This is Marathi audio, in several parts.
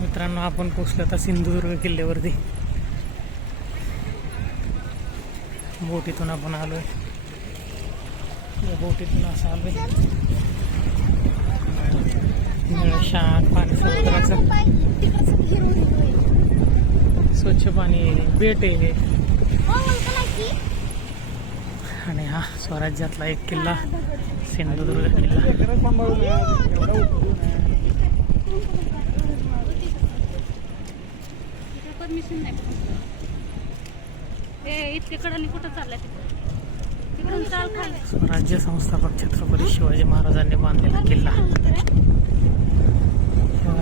मित्रांनो आपण पोचलो आता सिंधुदुर्ग किल्ल्यावरती. बोटीतून आपण आलोय. या बोटीतून असं आलोय. आहे शांत पाणी समुद्राचं. स्वच्छ पाणी आहे बेट आहे. आणि हा स्वराज्यातला एक किल्ला सिंधुदुर्ग किल्ला. परमिशन नाही. ए इतके कडनी कुठं चाललाय तिकडे? तिकडून चाल खाली. स्वराज्य संस्थापक छत्रपती शिवाजी महाराजांनी बांधलेला किल्ला.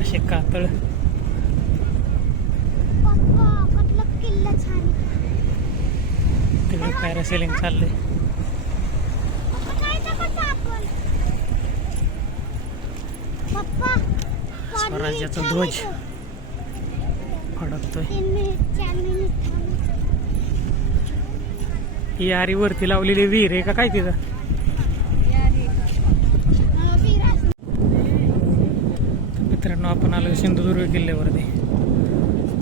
असे कातळ. तिकडे पॅरासेलिंग चाललंय. स्वराज्याचा ध्वज. फडकतोय. ही आरी वरती लावलेली विहीर आहे का काय तिथं? मित्रांनो आपण आलो सिंधुदुर्ग किल्ल्यावरती.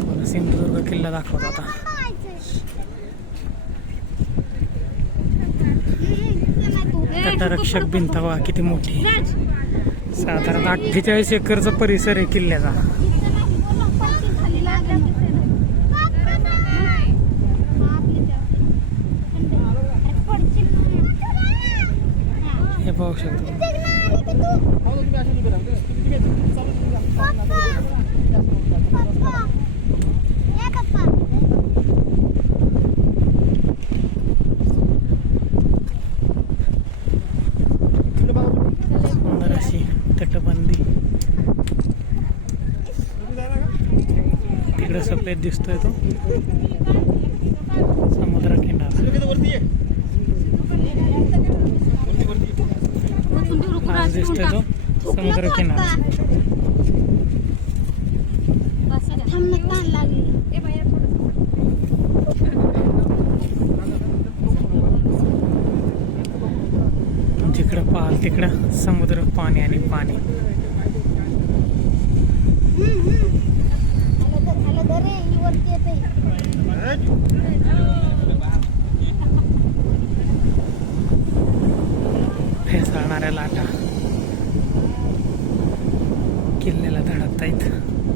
मला सिंधुदुर्ग किल्ला दाखवत आता. तटरक्षक भिंत वा किती मोठी. साधारण अठ्ठेचाळीस एकरचा परिसर आहे किल्ल्याचा. पाहू शकतो तुम्ही. तटबंदी. तिकडे सफेद दिसतोय तो. समुद्र किनारा. आज दिसतोय तो समुद्र किनारा. जिकडं पाहाल तिकडं समुद्र पाणी आणि पाणी. फेसाळणाऱ्या लाटा. किल्ल्याला धडकतायत.